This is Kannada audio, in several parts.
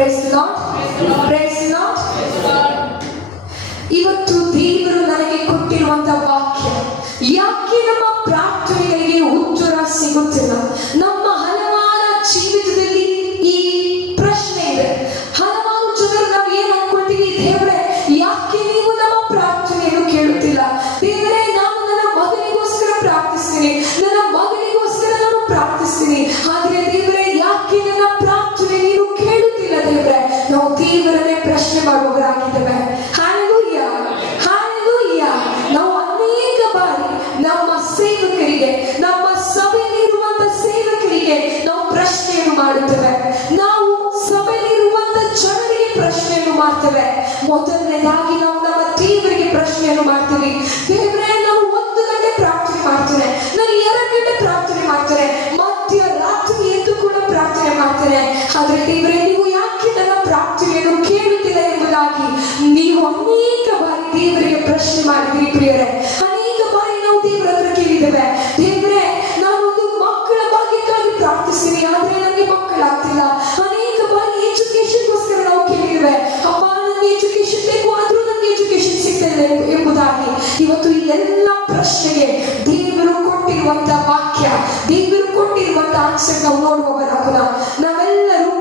Price the Lord, praise the Lord. ಇವತ್ತು ದೇವರು ನನಗೆ ಕೊಟ್ಟಿರುವಂತಹ ವಾಕ್ಯ, ಯಾಕೆ ನಮ್ಮ ಪ್ರಾರ್ಥನೆಗಳಿಗೆ ಉತ್ತರ ಸಿಗುತ್ತಿಲ್ಲ? ನಮ್ಮ ಹಲವಾರ ಜೀವಿತದಲ್ಲಿ ಈ ಪ್ರಶ್ನೆ ಇದೆ. ಹಲವಾರು ಜನರು ನಾವು ಏನ್ ಅನ್ಕೊಳ್ತೀವಿ, ದೇವರೇ ಯಾಕೆ ನೀವು ನಮ್ಮ ಪ್ರಾರ್ಥನೆಯನ್ನು ಕೇಳುತ್ತಿಲ್ಲ? ದೇವರೇ, ನಾನು ನನ್ನ ಮಗನಿಗೋಸ್ಕರ ಪ್ರಾರ್ಥಿಸ್ತೀನಿ, ನನ್ನ ಮಗನಿಗೋಸ್ಕರ ನಾನು ಪ್ರಾರ್ಥಿಸ್ತೀನಿ, ಆದ್ರೆ ದೇವರೇ ಯಾಕೆ ನನ್ನ ಪ್ರಾರ್ಥನೆ ನೀನು ಕೇಳುತ್ತಿಲ್ಲ? ದೇವರೇ, ನಾವು ದೇವರನ್ನೇ ಪ್ರಶ್ನೆ ಮಾಡುವವರಾಗಿದ್ದೇವೆ. Hallelujah, hallelujah. ನಾವು ಅನೇಕ ಬಾರಿ ನಮ್ಮ ಸೇವಕರಿಗೆ, ನಮ್ಮ ಸಭೆಯಲ್ಲಿರುವಂತ ಸೇವಕರಿಗೆ ನಾವು ಪ್ರಶ್ನೆಯನ್ನು ಮಾಡುತ್ತೇವೆ. ನಾವು ಸಭೆಯಲ್ಲಿರುವಂತ ಜನರಿಗೆ ಪ್ರಶ್ನೆಯನ್ನು ಮಾಡ್ತೇವೆ. ಮೊದಲನೇದಾಗಿ ನಾವು ನಮ್ಮ ದೇವರಿಗೆ ಪ್ರಶ್ನೆಯನ್ನು ಮಾಡ್ತೀವಿ. ದೇವರೇ, ನಾವು 1 ಗಂಟೆ ಪ್ರಾರ್ಥನೆ ಮಾಡ್ತೇನೆ, ನಾನು 2 ಗಂಟೆ ಪ್ರಾರ್ಥನೆ ಮಾಡ್ತೇನೆ, ಮಧ್ಯರಾತ್ರಿ ಎದ್ದು ಕೂಡ ಪ್ರಾರ್ಥನೆ ಮಾಡ್ತೇನೆ, ಆದ್ರೆ ದೇವರೇ ನೀವು ಯಾಕೆ ನನ್ನ ಪ್ರಾರ್ಥನೆಯನ್ನು ಕೇಳುತ್ತಿಲ್ಲ ಎಂಬುದಾಗಿ ನೀವು ಅನೇಕ ಬಾರಿ ದೇವರಿಗೆ ಪ್ರಶ್ನೆ ಮಾಡಿದ್ರಿ. ಪ್ರಿಯರೇ, ಅನೇಕ ಬಾರಿ ನಾವು ದೇವರ ಹತ್ರ ಕೇಳಿದ್ದೇವೆ, ದೇವರೇ ನಾನೊಂದು ಮಕ್ಕಳ ಭಾಗ್ಯಕ್ಕಾಗಿ ಪ್ರಾರ್ಥಿಸ್ತೀನಿ, ಆದ್ರೆ ನನಗೆ ಮಕ್ಕಳಾಗ್ತಿಲ್ಲ. ಅನೇಕ ಬಾರಿ ಎಜುಕೇಶನ್ಗೋಸ್ಕರ ನಾವು ಕೇಳಿದ್ದೇವೆ, ಅಪ್ಪ ನನಗೆ ಎಜುಕೇಶನ್ ಬೇಕು, ಆದ್ರೂ ನನಗೆ ಎಜುಕೇಶನ್ ಸಿಗ್ತಿಲ್ಲ ಎಂಬುದಾಗಿ. ಇವತ್ತು ಈ ಎಲ್ಲ ಪ್ರಶ್ನೆಗೆ ದೇವರು ಕೊಟ್ಟಿರುವಂತ ವಾಕ್ಯ, ದೇವರು ಕೊಟ್ಟಿರುವಂತ ಆನ್ಸರ್ ನಾವು ನೋಡುವವರಾಗೋಣ. ನಾವೆಲ್ಲರೂ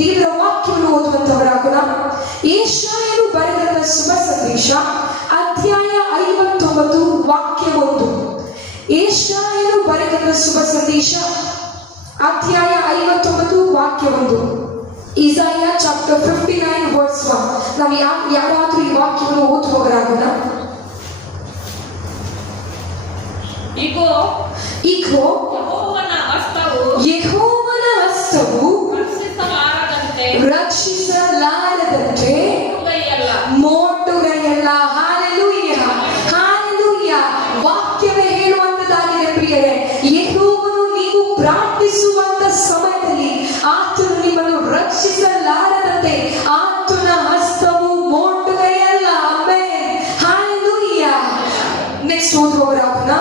ದೇವರ ವಾಕ್ಯವನ್ನು ಓದುವಂತವರಾಗೋಣ. ಯೆಶಾಯನು ಬರೆದ ಶುಭ ಸಂದೇಶ ಅಧ್ಯಾಯ 59 ವಾಕ್ಯ 1. ಯೆಶಾಯನು ಬರೆದ ಶುಭ ಸಂದೇಶ ಅಧ್ಯಾಯ 59 ವಾಕ್ಯ 1. ಇಸಾಯ ಚಾಪ್ಟರ್ 59 ವರ್ಸ್ 1. ನಾವು ಯಾರಾದ್ರೂ ಈ ವಾಕ್ಯವನ್ನು ಓದುವವರಾಗೋಣ. ಇಗೋ ಯೆಹೋವನ ಹಸ್ತವು ರಕ್ಷಿಸಲಾರದಂತೆ ಮೋಟುಗೈಯಲ್ಲ. Hallelujah, hallelujah. ವಾಕ್ಯವೇ ಹೇಳುವಂತದಾಗಿದೆ ಪ್ರಿಯರೇ, ಯೆಹೋವನು ನೀವು ಪ್ರಾರ್ಥಿಸುವಂತ ಸಮಯದಲ್ಲಿ ಆತನು ನಿಮ್ಮನ್ನು ರಕ್ಷಿಸಲಾರದಂತೆ ಆತನ ಹಸ್ತವು ಮೋಟುಗೈಯಲ್ಲ. Amen, hallelujah. ನೆಕ್ಸ್ಟ್ ಓದುವವರಾಗೋಣ.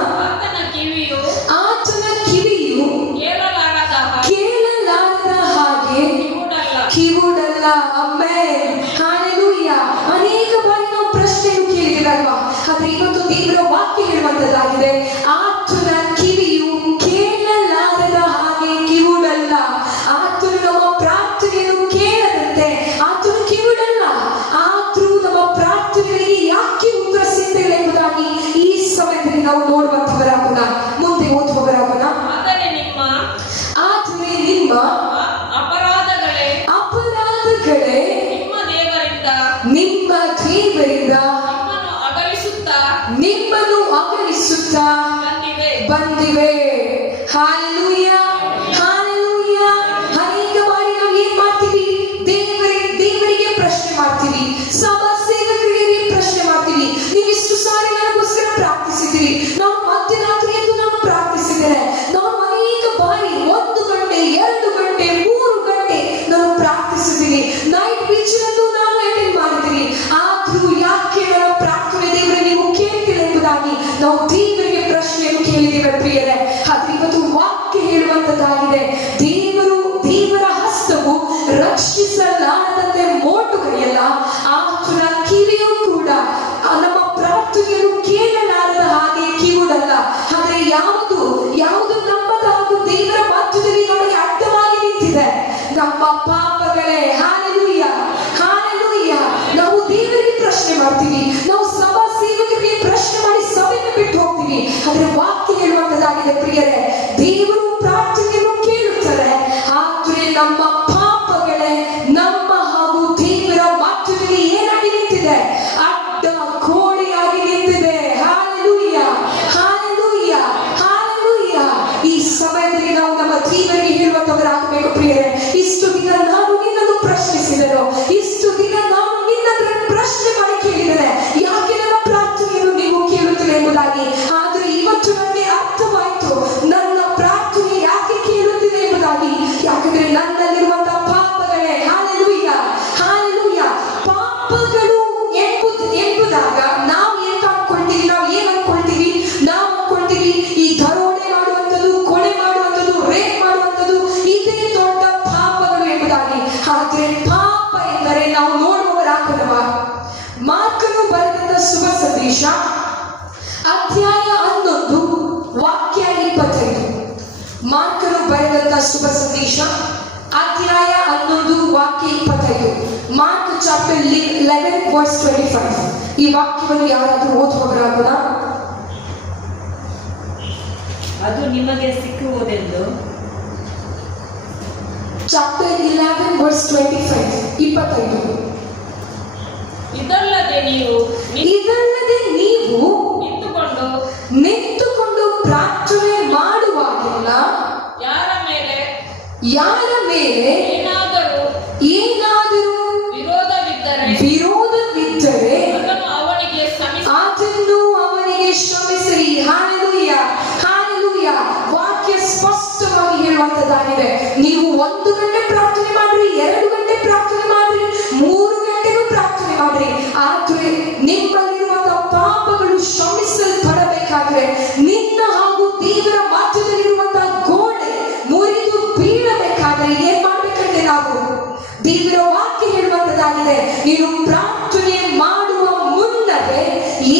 ಆತನ ಕಿವಿಯು ಕೇಳಲಾರದ ಹಾಗೆ ಕಿವುಡಲ್ಲ. Amen, hallelujah. ಅನೇಕ ಬಾರಿ ನಾವು ಪ್ರಶ್ನೆಯನ್ನು ಕೇಳಿದ್ದೇವಲ್ವಾ, ಆದ್ರೆ ಇವತ್ತು ದೇವರ ವಾಕ್ಯ ಹೇಳುವಂತದ್ದಾಗಿದೆ, ಆತನ ಕಿವಿಯು ಕೇಳಲಾರದ ಹಾಗೆ ಕಿವುಡಲ್ಲ. ಆತನು ನಮ್ಮ ಪ್ರಾರ್ಥನೆಯನ್ನು ಕೇಳದಂತೆ ಆತನು ಕಿವುಡಲ್ಲ. ಆದ್ರೂ ನಮ್ಮ ಪ್ರಾರ್ಥನೆಗಳಿಗೆ ಯಾಕೆ ಉತ್ತರ ಸಿಗ್ತಿಲ್ಲ ಎಂಬುದಾಗಿ ಈ ಸಮಯದಲ್ಲಿ ನಾವು ನೋಡುವಂತವರಾಗೋಣ. ಮುಂದೆ ಓದುವವರಾಗೋಣ. ಆದರೆ ನಿಮ್ಮ ಅಪರಾಧಗಳೇ ನಿಮ್ಮ ದೇವರಿಂದ ನಿಮ್ಮನ್ನು ಅಗಲಿಸುತ್ತಾ ಬಂದಿವೆ. Hallelujah, hallelujah. ಅನೇಕ ಬಾರಿ ನಾವು ಏನ್ ಮಾಡ್ತೀವಿ, ದೇವರಿಗೆ ಪ್ರಶ್ನೆ ಮಾಡ್ತೀವಿ, ಸಭಾ ಸೇವಕರಿಗೆ ಪ್ರಶ್ನೆ ಮಾಡ್ತೀವಿ. ನೀವಿಷ್ಟು ಸಾರಿ ನನಗೋಸ್ಕರ ಪ್ರಾರ್ಥಿಸಿದ್ದೀರಿ, ನಾವು ಮಧ್ಯರಾತ್ರಿ ಎದ್ದು ನಾನು ಪ್ರಾರ್ಥಿಸಿದ್ದೇನೆ, ನಾವು ಅನೇಕ ಬಾರಿ 1 ಗಂಟೆ 2 ಗಂಟೆ 3 ಗಂಟೆ ನಾನು ಪ್ರಾರ್ಥಿಸಿದ್ದೀನಿ, ನೈಟ್ ವಿಜಿಲ್ ಅನ್ನು ನಾನು ಅಟೆಂಡ್ ಮಾಡಿದ್ದೀನಿ, ಆದ್ರೂ ಯಾಕೆ ನನ್ನ ಪ್ರಾರ್ಥನೆ ದೇವರೇ ನೀವು ಕೇಳ್ತಿಲ್ಲ ಎಂಬುದಾಗಿ ನಾವು ದೇವರಿಗೆ ಪ್ರಶ್ನೆಯನ್ನು ಕೇಳಿದ್ದೇವೆ ಪ್ರಿಯರೇ. ಆದ್ರೆ ಇವತ್ತು ವಾಕ್ಯ ಹೇಳುವಂತದ್ದಾಗಿದೆ, ದೇವರ ಹಸ್ತವು ರಕ್ಷಿಸಲಾರದಂತೆ ಮೋಟುಗೈಯಲ್ಲ, ಆತನ ಕಿವಿಯೂ ಕೂಡ ನಮ್ಮ ಪ್ರಾರ್ಥನೆಯನ್ನು ಕೇಳಲಾರದ ಹಾಗೆ ಕಿವುಡಲ್ಲ. ಆದ್ರೆ ಯಾವುದು ನಮ್ಮದಾಗೂ ದೇವರ ಮಧ್ಯದಲ್ಲಿ ನಮಗೆ ಅಡ್ಡವಾಗಿ ನಿಂತಿದೆ, ನಮ್ಮ ಪಾಪಗಳೇ. Hallelujah, hallelujah. ನಾವು ದೇವರಿಗೆ ಪ್ರಶ್ನೆ ಮಾಡ್ತೀವಿ, ನಾವು ಸಭಾ ಸೇವಕರಿಗೆ ಪ್ರಶ್ನೆ ಮಾಡಿ ಸಭೆಯನ್ನು ಬಿಟ್ಟು ಹೋಗ್ತೀವಿ. ಆದ್ರೆ ವಾಕ್ಯ ಹೇಳುವಂತದ್ದಾಗಿದೆ ಪ್ರಿಯರೇ, ದೇವರು ಪ್ರಾರ್ಥನೆಯನ್ನು ಕೇಳುತ್ತಾರೆ, ಆದ್ರೆ ನಮ್ಮ ಪಾಪಗಳೇ ನಮ್ಮ ಹಾಗೂ ಸಂದೇಶ ಅಧ್ಯಾಯ 11 ವಾಕ್ಯ 25. ಮಾರ್ಕನು ಬರೆದಂತ ಶುಭ ಸಂದೇಶ ಅಧ್ಯಾಯ 11 ವಾಕ್ಯ 25. Mark chapter 11 verse 25. ಈ ವಾಕ್ಯವನ್ನು ಯಾರಾದರೂ ಓದುವವರಾಗೋಣ? ಅದು ನಿಮಗೆ ಸಿಕ್ಕುವುದೆಂದು. Chapter 11 verse 25. ಇದಲ್ಲದೆ ನೀವು ನಿಂತುಕೊಂಡು ಪ್ರಾರ್ಥನೆ ಮಾಡುವಾಗಿಲ್ಲ ಯಾರ ಮೇಲೆ ಏನಾದರೂ ವಿರೋಧವಿದ್ದರೆ ಅದನ್ನು ಅವನಿಗೆ ಶ್ರಮಿಸಿರಿ. Hallelujah, hallelujah. ವಾಕ್ಯ ಸ್ಪಷ್ಟವಾಗಿ ಹೇಳುವಂತದ್ದಾಗಿದೆ. ನೀವು 1 ಗಂಟೆ ಪ್ರಾರ್ಥನೆ ಮಾಡ್ರಿ, 2 ಗಂಟೆ ಪ್ರಾರ್ಥನೆ ಮಾಡ್ರಿ, 3 ಗಂಟೆಗೂ ಪ್ರಾರ್ಥನೆ ಮಾಡ್ರಿ. ಆದ್ರೆ ನಿಮ್ಮಲ್ಲಿರುವಂತಹ ಪಾಪಗಳು ಶ್ರಮಿಸಲ್ಪಡಬೇಕಾದ್ರೆ ನಿನ್ನ ಹಾಗೂ ದೇವರ ಮಧ್ಯದಲ್ಲಿರುವಂತಹ ಗೋಡೆ ಮುರಿದು ಬೀಳಬೇಕಾದ್ರೆ ಏನ್ ಮಾಡ್ಬೇಕಂದ್ರೆ ನಾವು ದೇವರ ವಾಕ್ಯ ಹೇಳುವಂತದ್ದಾಗಿದೆ. ನೀನು ಪ್ರಾರ್ಥನೆ ಮಾಡುವ ಮುನ್ನವೇ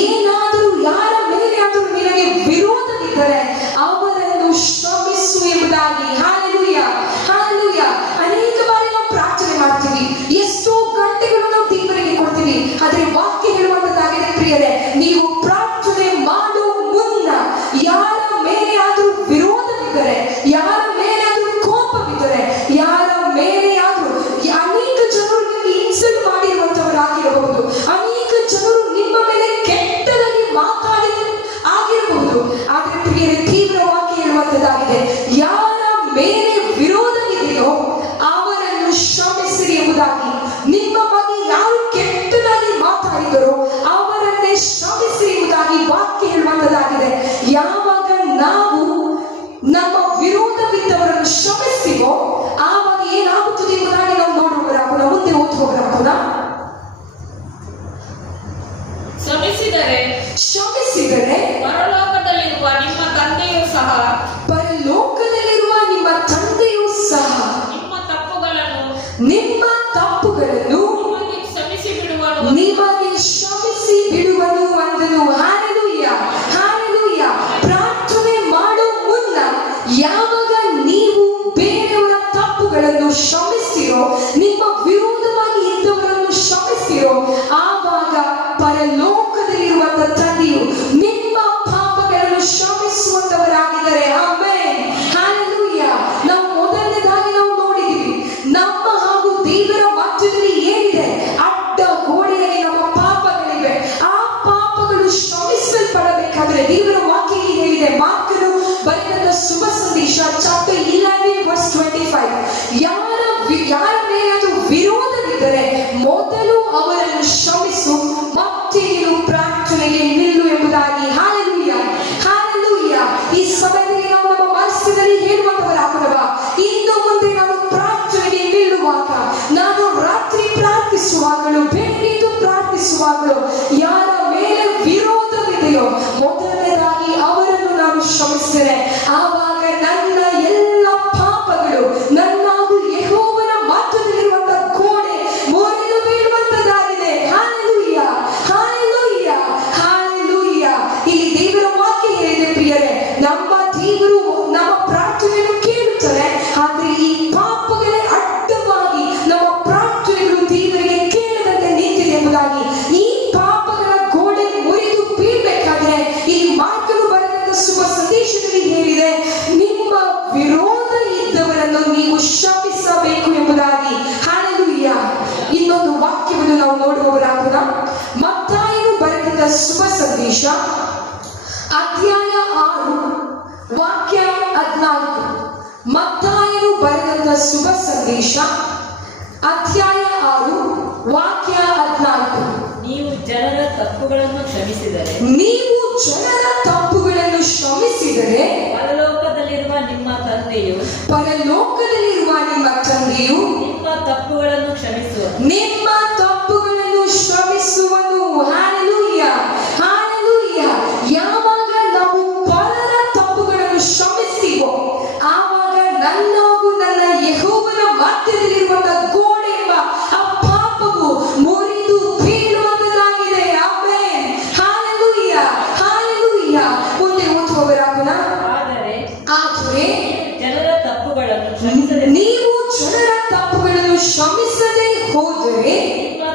ಏನಾದರೂ ಯಾರ ಮೇಲೆ ಆದರೂ ನಿನಗೆ ವಿರೋಧವಿದ್ದರೆ ಅವರನ್ನು ಶ್ರಮಿಸು ಎಂಬುದಾಗಿ. Hallelujah, hallelujah. ಅನೇಕ ಬಾರಿ ನಾವು ಪ್ರಾರ್ಥನೆ ಮಾಡ್ತೀವಿ, ಎಷ್ಟೋ ಗಂಟೆಗಳು ನಾವು ದೇವರಿಗೆ ಕೊಡ್ತೀವಿ. ಆದ್ರೆ ವಾಕ್ಯ ಹೇಳುವಂತದ್ದಾಗಿದೆ ಪ್ರಿಯರೇ, ನೀವು ಪ್ರಾರ್ಥನೆ ಮಾಡೋ ಮುನ್ನ ಯಾರ ಮೇಲೆ ಆದರೂ ವಿರೋಧವಿದ್ದರೆ, ಯಾರ ಮೇಲೆ ಆದರೂ ಕೋಪವಿದ್ದರೆ, ಯಾರ ಮೇಲೆ ಆದರೂ ಅನೇಕ ಜನರು ನಿಮಗೆ ಇನ್ಸಲ್ಟ್ ಮಾಡಿರುವಂತವರಾಗಿರಬಹುದು, ಅನೇಕ ಜನರು ನಿಮ್ಮ ಮೇಲೆ ಕೆಟ್ಟದಾಗಿ ಮಾತಾಡಿ ಆಗಿರಬಹುದು. ಆದ್ರೆ ಪ್ರಿಯರೇ, ತೀವ್ರ ವಾಕ್ಯ ಹೇಳುವಂತದ್ದಾಗಿದೆ, ಯಾರ ಮೇಲೆ ವಿರೋಧವಿದೆಯೋ ಅವರನ್ನು ಶ್ರಮಿಸಿರಿ ಎಂಬುದಾಗಿ. ನಿಮ್ಮ ಬಗ್ಗೆ ಯಾರು ಕೆಟ್ಟದಾಗಿ ಮಾತಾಡಿದರೋ ಅವರನ್ನೇ ಶ್ರಮಿಸಿರಿ ಎಂಬುದಾಗಿ ವಾಕ್ಯ ಹೇಳುವಂತದ್ದಾಗಿದೆ. ಯಾವಾಗ ನಾವು ನಮ್ಮ ವಿರೋಧವಿದ್ದವರನ್ನು ಶ್ರಮಿಸ್ತೀವೋ ಆವಾಗ ಏನಾಗುತ್ತದೆ ಎಂಬುದಾಗಿ ನಾವು ನೋಡುವವರಾಗೋಣ. ಮುಂದೆ ಓದುವವರಾಗೋಣ. ಶ್ರಮಿಸಿದರೆ ಪರಲೋಕದಲ್ಲಿರುವ ನಿಮ್ಮ ತಂದೆಯೂ ಸಹ ನಿಮ್ಮ ತಪ್ಪುಗಳನ್ನು ನಿಮಗೆ ಕ್ಷಮಿಸಿ ಬಿಡುವನು ಅಂದನು. Hallelujah, hallelujah. ಪ್ರಾರ್ಥನೆ ಮಾಡೋ ಮುನ್ನ ಯಾವಾಗ ನೀವು ಬೇರೆಯವರ ತಪ್ಪುಗಳನ್ನು ಕ್ಷಮಿಸ್ತೀರೋ, ನಿಮ್ಮ ವಿರೋಧವಾಗಿ ಇದ್ದವರನ್ನು ಕ್ಷಮಿಸ್ತೀರೋ, ಆವಾಗ ಪರಲೋಕದಲ್ಲಿರುವಂತಹ ತಂದೆಯು ನಿಮ್ಮ ಪಾಪಗಳನ್ನು ಕ್ಷಮಿಸುವಂತವರಾಗಿದ್ದಾರೆ. Amen, hallelujah. ನಾವು ಮೊದಲನೇದಾಗಿ ನಾವು ನೋಡಿದೀವಿ, ನಮ್ಮ ಹಾಗೂ ದೇವರ ಮಧ್ಯದಲ್ಲಿ ಏನಿದೆ, ಅಡ್ಡ ಗೋಡೆಯಾಗಿ ನಮ್ಮ ಪಾಪಗಳಿವೆ. ಆ ಪಾಪಗಳು ಶ್ರಮಿಸಲ್ಪಡಬೇಕಾದ್ರೆ ದೇವರ ವಾಕ್ಯ ಹೇಳಿದೆ. ಮಾರ್ಕನು ಬರೆದ ಶುಭ ಸಂದೇಶ ಚಾಪ್ಟರ್ 11 ವರ್ಸ್ 25. ಯಾರ ಮೇಲಾದರೂ ವಿರೋಧವಿದ್ದರೆ ಮೊದಲು ಅವರನ್ನು ಶ್ರಮಿಸು, ಮತ್ತೆ ನೀನು ಪ್ರಾರ್ಥನೆಗೆ ನಿಲ್ಲು ಎಂಬುದಾಗಿ. Hallelujah, hallelujah. ಈ ಸಮಯದಲ್ಲಿ ನಾವು ನಮ್ಮ ಮನಸ್ಸಿನಲ್ಲಿ ಹೇಳುವಂತವರಾಗೋಣವಾ, ಇನ್ನು ಮುಂದೆ ನಾನು ಪ್ರಾರ್ಥನೆಗೆ ನಿಲ್ಲುವಾಗ, ನಾನು ರಾತ್ರಿ ಪ್ರಾರ್ಥಿಸುವಾಗಲೂ ಬೆಳಗ್ಗೆ ಪ್ರಾರ್ಥಿಸುವಾಗಲೂ ಯಾರ ಮೇಲೆ ವಿರೋಧವಿದೆಯೋ ಮೊದಲನೇದಾಗಿ ಅವರನ್ನು ನಾನು ಶ್ರಮಿಸ್ತೇನೆ. ಆವಾಗ ನನ್ನ ಎಲ್ಲ ಪಾಪಗಳು, ನನ್ನ ಯೆಹೋವನ ಮಧ್ಯದಲ್ಲಿರುವಂತಹ ಗೋಡೆ ಮುರಿದು ಬೀಳುವಂತದ್ದಾಗಿದೆ. Hallelujah, hallelujah, hallelujah. ಇಲ್ಲಿ ದೇವರ ವಾಕ್ಯ ಹೇಳಿದೆ ಪ್ರಿಯರೇ, ನಮ್ಮ ದೇವರು ನಮ್ಮ ಪ್ರಾರ್ಥನೆಯನ್ನು ಕೇಳುತ್ತಾರೆ. ಆದ್ರೆ ಈ ಪಾಪಗಳೇ ಅಡ್ಡವಾಗಿ ನಮ್ಮ ಪ್ರಾರ್ಥನೆಗಳು ದೇವರಿಗೆ ಕೇಳದಂತೆ ನಿಂತಿದೆ ಎಂಬುದಾಗಿ. ಈ ಪಾಪಗಳ ಗೋಡೆ ಮುರಿದು ಬೀಳ್ಬೇಕಾದ್ರೆ ಈ ಮಾರ್ಕನು ಬರೆದ ಶುಭ ಸಂದೇಶದಲ್ಲಿ ಹೇಳಿದೆ, ನಿಮ್ಮ ವಿರೋಧ ಇದ್ದವರನ್ನು ನೀವು ಶ್ರಮಿಸಬೇಕು ಎಂಬುದಾಗಿ. ಹಾಲೆಲೂಯ. ಇನ್ನೊಂದು ವಾಕ್ಯವನ್ನು ನಾವು ನೋಡುವವರಾಗೋಣ. ಮತ್ತಾಯನು ಬರೆದ ಶುಭ ಸಂದೇಶ ಅಧ್ಯಾಯ 6 ವಾಕ್ಯ 14. ಮತ್ತಾಯನು ಬರೆದ ಶುಭ ಸಂದೇಶ ಅಧ್ಯಾಯ 6 ವಾಕ್ಯ 14. ನೀವು ಜನರ ತಪ್ಪುಗಳನ್ನು ಕ್ಷಮಿಸಿದರೆ ಪರಲೋಕದಲ್ಲಿರುವ ನಿಮ್ಮ ತಂದೆಯು ನಿಮ್ಮ ತಪ್ಪುಗಳನ್ನು ಕ್ಷಮಿಸುವನು. Hallelujah, hallelujah. ಯಾವಾಗ ನಾವು ಪರರ ತಪ್ಪುಗಳನ್ನು ಕ್ಷಮಿಸ್ತೀವೋ ಆವಾಗ ನನ್ನಗೂ ನನ್ನ ಯೆಹೋವನ ಮಧ್ಯದಲ್ಲಿರುವಂತಹ ಗೋಡೆ ಎಂಬ ಆ ಪಾಪವು ಮುರಿದು ಬೀಳುವಂತದ್ದಾಗಿದೆ. Amen, hallelujah.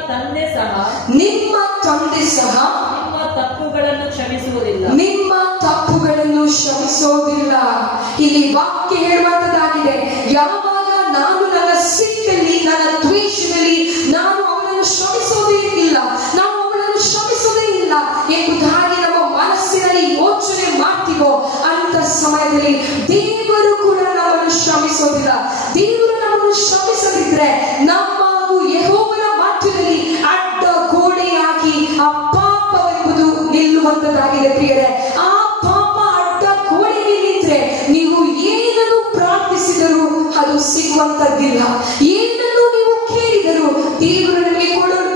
ತಂದೆ ಸಹ ನಿಮ್ಮ ತಂದೆ ಸಹ ನಿಮ್ಮ ತಪ್ಪುಗಳನ್ನು ಕ್ಷಮಿಸುವುದಿಲ್ಲ. ನಿಮ್ಮ ತಪ್ಪುಗಳನ್ನು ಕ್ಷಮಿಸೋದಿಲ್ಲ. ಇಲ್ಲಿ ವಾಕ್ಯ ಹೇಳುವಂತದ್ದಾಗಿದೆ, ಯಾವಾಗ ನಾನು ನನ್ನ ಸಿಟ್ಟಲ್ಲಿ, ನನ್ನ ದ್ವೇಷದಲ್ಲಿ ನಾನು ಅವಳನ್ನು ಕ್ಷಮಿಸೋದೇ ಇಲ್ಲ, ನಾವು ಅವಳನ್ನು ಕ್ಷಮಿಸೋದೇ ಇಲ್ಲ ಎಂಬುದಾಗಿ ನಮ್ಮ ಮನಸ್ಸಿನಲ್ಲಿ ಯೋಚನೆ ಮಾಡ್ತೀವೋ ಅಂತ ಸಮಯದಲ್ಲಿ ದೇವರು ಕೂಡ ನಮ್ಮನ್ನು ಕ್ಷಮಿಸೋದಿಲ್ಲ. ದೇವರು ನಮ್ಮನ್ನು ಕ್ಷಮಿಸದಿದ್ರೆ ನಮ್ಮ ಯೆಹೋವನ ಮಾತಿನಲ್ಲಿ ಅಡ್ಡ ಗೋಡೆಯಾಗಿ ಆ ಪಾಪವೆಂಬುದು ನಿಲ್ಲುವಂತದ್ದಾಗಿದೆ ಪ್ರಿಯರೇ. ಆ ಪಾಪ ಅಡ್ಡ ಗೋಡೆಗೆ ನಿಂತ್ರೆ ನೀವು ಏನನ್ನು ಪ್ರಾರ್ಥಿಸಿದರೂ ಅದು ಸಿಗುವಂತದ್ದಿಲ್ಲ. ಏನನ್ನು ನೀವು ಕೇಳಿದರೂ ದೇವರು ನಿಮಗೆ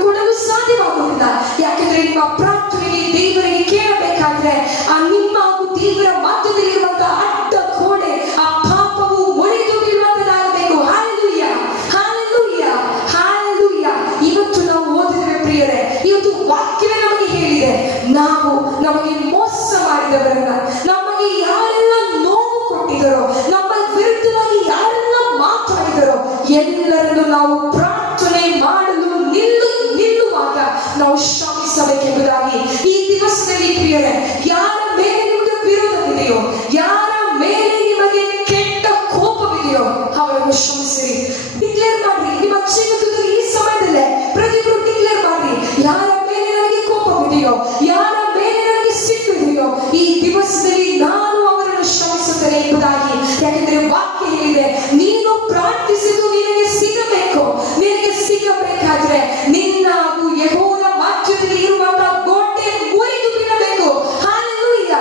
ಕೊಡಲು ಸಾಧ್ಯವಾಗುವುದಿಲ್ಲ. ಯಾಕಂದ್ರೆ ನಿಮ್ಮ ಪ್ರಾರ್ಥನೆಗೆ ದೇವರಿಗೆ ಕೇಳಬೇಕಾದ್ರೆ ಆ ನಿಮ್ಮ ಹಾಗೂ ದೇವರ ಮಧ್ಯದಲ್ಲಿರುವಂತಹ ಅಡ್ಡ ಗೋಡೆ, ಆ ಪಾಪವು ಮುರಿದು ಬೀಳುವಂತದ್ದಾಗಬೇಕು. Hallelujah, hallelujah, hallelujah. ಇವತ್ತು ನಾವು ಓದಿದ್ರೆ ಪ್ರಿಯರೇ, ಇವತ್ತು ವಾಕ್ಯವೇ ನಮಗೆ ಹೇಳಿದೆ, ನಾವು ನಮಗೆ ಮೋಸ ಮಾಡಿದವರನ್ನ, ನಮಗೆ ಯಾರೆಲ್ಲ ನೋವು ಕೊಟ್ಟಿದರೋ, ನಮ್ಮ ವಿರುದ್ಧವಾಗಿ ಯಾರೆಲ್ಲ ಮಾತಾಡಿದರೋ ಎಲ್ಲರನ್ನು ನಾವು ಪ್ರಾರ್ಥನೆ ಮಾಡಲು ನಿಲ್ಲುವಾಗ ನಾವು ಶ್ರಮಿಸಬೇಕೆಂಬುದಾಗಿ ಈ ದಿವಸದಲ್ಲಿ ಪ್ರಿಯರೇ, ಯಾರ ಮೇಲೆ ನಿಮಗೆ ವಿರೋಧವಿದೆಯೋ, ಯಾರ ಮೇಲೆ ನಿಮಗೆ ಕೆಟ್ಟ ಕೋಪವಿದೆಯೋ ಅವರನ್ನು ಶ್ರಮಿಸಿರಿ. ಡಿಕ್ಲೇರ್ ಮಾಡ್ರಿ ನಿಮ್ಮ ಜೀವಿತದಲ್ಲಿ ಈ ಸಮಯದಲ್ಲೇ ಪ್ರತಿಯೊಬ್ಬರು ಡಿಕ್ಲೇರ್ ಮಾಡ್ರಿ, ಯಾರ ಮೇಲೆ ನನಗೆ ಕೋಪವಿದೆಯೋ, ಯಾರ ಮೇಲೆ ನನಗೆ ಸಿಟ್ಟಿದೆಯೋ ಈ ದಿವಸದಲ್ಲಿ ನಾನು ಅವರನ್ನು ಶ್ರಮಿಸುತ್ತೇನೆ ಎಂಬುದಾಗಿ. ಯಾಕೆಂದ್ರೆ ವಾಕ್ಯ ಹೇಳಿದೆ, ನೀನು ಪ್ರಾರ್ಥಿಸಿದ್ದು ನಿನಗೆ ಸಿಗಬೇಕು. ನಿನಗೆ ಸಿಗಬೇಕಾದ್ರೆ ನಿನ್ನ ಹಾಗೂ ಯೆಹೋವನ ವಾಕ್ಯದಲ್ಲಿ ಇರುವಂತಹ ಗೋಡೆ ಮುರಿದು ಬೀಳಬೇಕು. Hallelujah,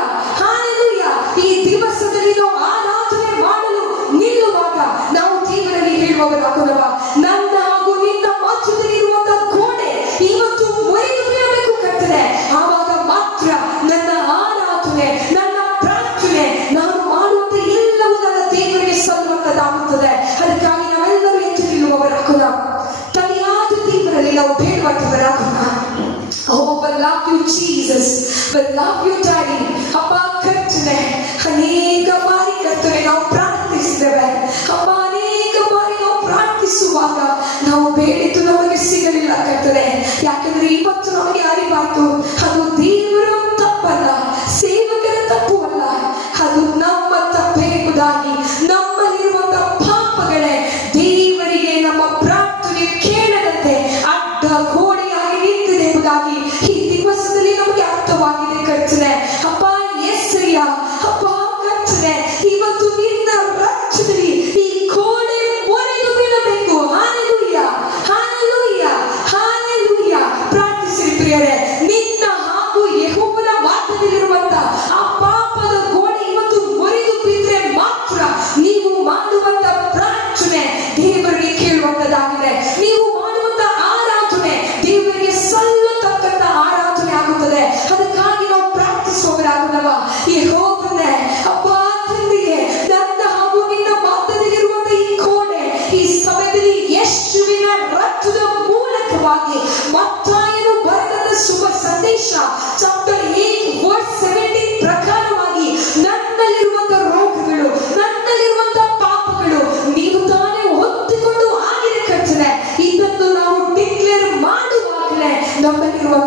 hallelujah. ಈ ದಿವಸದಲ್ಲಿ ನಾವು ಆರಾಧನೆ ಮಾಡಲು ನಿಲ್ಲುವಾಗ ನಾವು ದೇವರಲ್ಲಿ ಹೇಳುವವರಾಗೋಣವ, ನನ್ನ ಹಾಗೂ ನಿನ್ನ ವಾಕ್ಯದಲ್ಲಿ ಇರುವಂತಹ ಗೋಡೆ ಇವತ್ತು ಮುರಿದು ಬೀಳಬೇಕು ಕರ್ತನೆ. ಆವಾಗ ಮಾತ್ರ ನನ್ನ ಆರಾಧನೆ, ನನ್ನ ಪ್ರಾರ್ಥನೆ, ನಾನು ಮಾಡುವಂತ ಎಲ್ಲವೂ ನನ್ನ ದೇವರಿಗೆ ಸಲ್ಲುವಂತದ್ದಾಗುತ್ತದೆ. ಅದಕ್ಕಾಗಿ ನಾವೆಲ್ಲರೂ ಎದ್ದು ನಿಲ್ಲುವವರಾಗೋಣ. ತಲೆಯಾದ ದೇವರಲ್ಲಿ ನಾವು ಬೇಡುವಂತವರಾಗೋಣ. Oh, but love you Jesus, but love you Daddy. ಅಪ್ಪ ಕರ್ತನೆ, ಅನೇಕ ಬಾರಿ ಕರ್ತನೆ ನಾವು ಪ್ರಾರ್ಥಿಸಿದ್ದೇವೆ. ಅಪ್ಪ ಅನೇಕ ಬಾರಿ ನಾವು ಪ್ರಾರ್ಥಿಸುವಾಗ ನಾವು ಬೇಡಿದ್ದು ನಮಗೆ ಸಿಗಲಿಲ್ಲ ಕರ್ತನೆ. ಯಾಕಂದ್ರೆ ಇವತ್ತು ನಮಗೆ ಅರಿವಾಯ್ತು, ಅದು ದೇವರ ತಪ್ಪಲ್ಲ, ಸೇವಕರ ತಪ್ಪು ಅಲ್ಲ, ಅದು ನಮ್ಮ ತಪ್ಪೇ ಎಂಬುದಾಗಿ. ನಮ್ಮಲ್ಲಿರುವಂತಹ ಪಾಪಗಳೇ ದೇವರಿಗೆ ನಮ್ಮ ಪ್ರಾರ್ಥನೆ ಕೇಳದಂತೆ ಅಡ್ಡ ಗೋಡೆಯಾಗಿ ನಿಂತಿದೆ ಎಂಬುದಾಗಿ ಈ ದಿವಸದಲ್ಲಿ ನಮಗೆ ಅರ್ಥವಾಗಿದೆ ಕರ್ತನೆ. ಅಪ್ಪ ಯೆಸ್ರಿಯ, ಅಪ್ಪ ಕರ್ತನೆ, ಇವತ್ತು ನಿನ್ನ ರಾಜ್ಯದಲ್ಲಿ ಈ ಗೋಡೆ ಮುರಿದು ಬೀಳಬೇಕು. Hallelujah, hallelujah, hallelujah. ಪ್ರಾರ್ಥಿಸಿರಿ ಪ್ರಿಯರೇ, ನಿನ್ನ ಹಾಗೂ ಯೆಹೋವನ ವಾಕ್ಯದಲ್ಲಿರುವಂತಹ ಆ ಪಾಪದ ಗೋಡೆ ಇವತ್ತು ಮುರಿದು ಬಿದ್ದರೆ ಮಾತ್ರ ನೀವು ಮಾಡುವಂತ ಪ್ರಾರ್ಥನೆ ದೇವರಿಗೆ ಕೇಳುವಂತದ್ದಾಗಿದೆ. ನೀವು ಮಾಡುವಂತ ಆರಾಧನೆ ದೇವರಿಗೆ ಸಲ್ಲತಕ್ಕಂತ ಆರಾಧನೆ ಆಗುತ್ತದೆ. ಅದಕ್ಕಾಗಿ ನಾವು ಪ್ರಾರ್ಥಿಸುವವರಾಗುತ್ತವ. ಯೆಹೋವನೇ, ಅಪ್ಪ ತಂದೆಯೇ, ನನ್ನ ಹಾಗೂ ನಿನ್ನ ಮಾತಲ್ಲಿರುವಂತ ಈ ಗೋಡೆ ಈ ಸಮಯದಲ್ಲಿ ಯೇಸುವಿನ ರಕ್ತದ ಮೂಲಕವಾಗಿ ಮತ್ತಾಯನು ಬರೆದ ಶುಭ ಸಂದೇಶ ಚಾಪ್ಟರ್ 8 ವರ್ಸ್ 17 ಪ್ರಕಾರವಾಗಿ ನನ್ನಲ್ಲಿರುವಂತ ರೋಗಗಳು, ನನ್ನಲ್ಲಿರುವಂತ ಪಾಪಗಳು ನೀವು ತಾನೇ ಹೊತ್ತುಕೊಂಡು ಆಗಿದೆ ಕರ್ತನೆ. ಇದನ್ನು ನಾವು ಡಿಕ್ಲೇರ್ ಮಾಡುವಾಗಲೇ ನಮ್ಮಲ್ಲಿರುವಂತ